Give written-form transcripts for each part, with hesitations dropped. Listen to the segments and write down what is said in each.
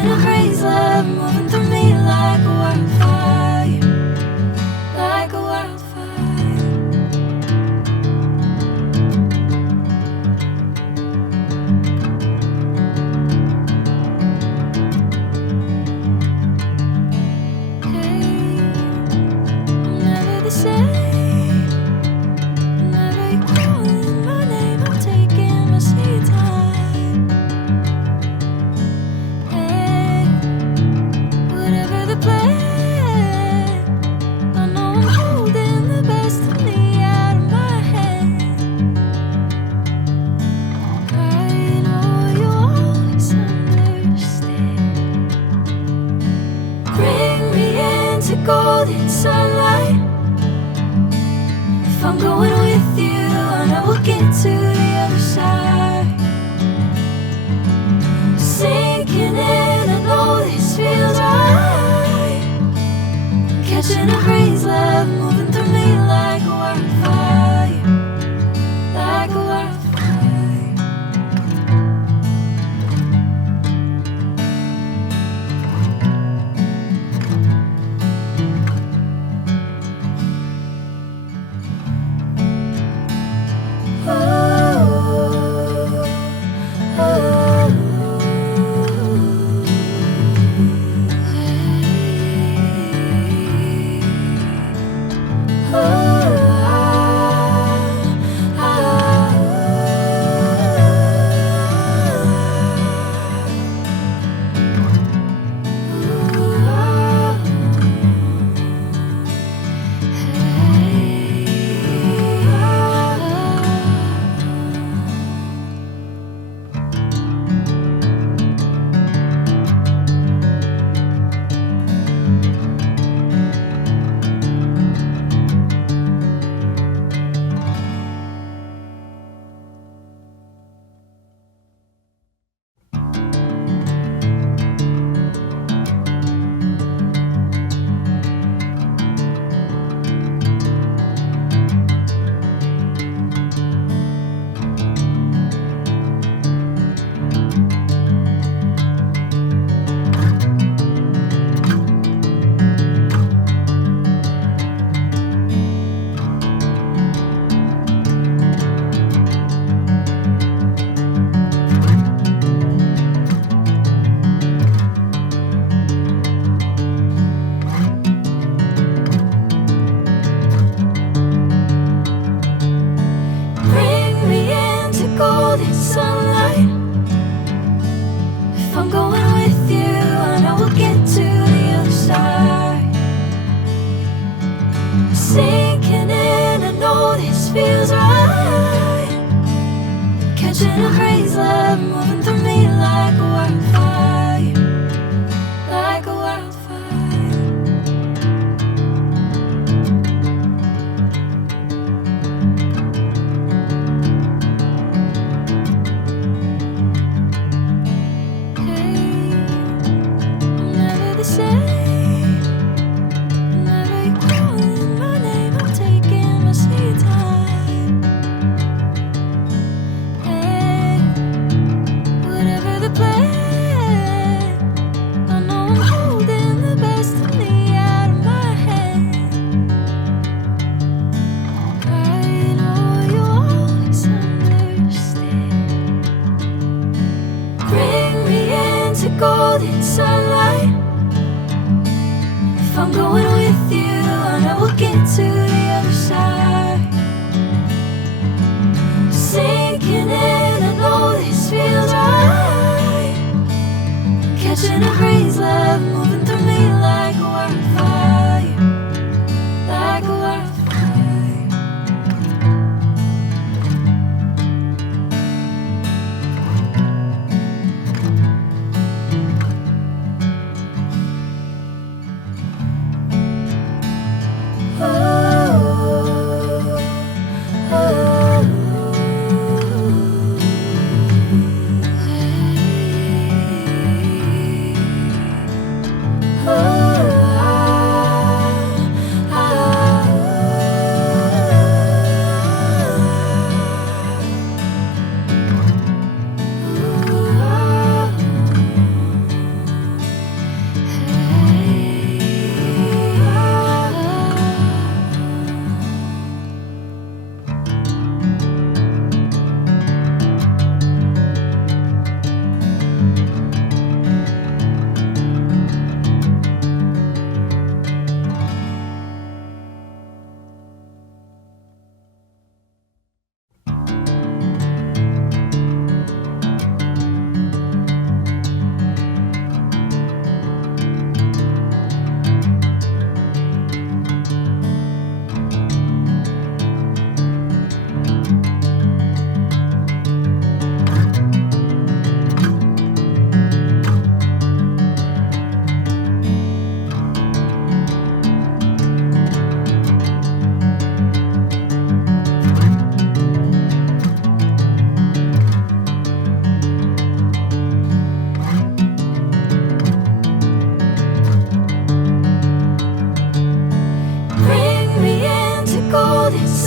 Catching a crazy love moving through me like a wildfire, like a wildfire. Hey, I'm never the same. Whenever you're calling my name, I'm taking my sweet time. Hey, whatever the plan, I know I'm holding the best of me out of my hand. I know you always understand. Bring me into golden sunlight. If I'm going with you, I know we'll get to the other side. Sinking in, I know this feels right. Catching a crazy love moving through me like a wildfire, like a wildfire. Bring me into golden sunlight. If I'm going with you, I know we'll get to the other side. Sinking in, I know this feels right. Catching a crazy love moving through me like a wildfire, like a wildfire. Hey, I'm never the same. Whenever you're calling my name, I'm taking my sweet time. Hey, whatever the plan, I know I'm holding the best of me out of my hand. I know you always understand. Bring me into golden sunlight. If I'm going with you, I know we'll get to the other side. Sinking in, I know this feels right. Catching a crazy love moving through me like a wildfire, like a wildfire.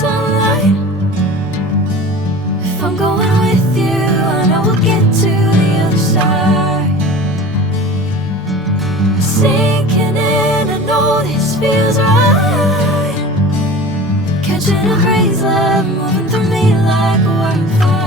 sunlight. If I'm going with you, I know we'll get to the other side. Sinking in, I know this feels right. Catching a breeze, love moving through me like a wildfire.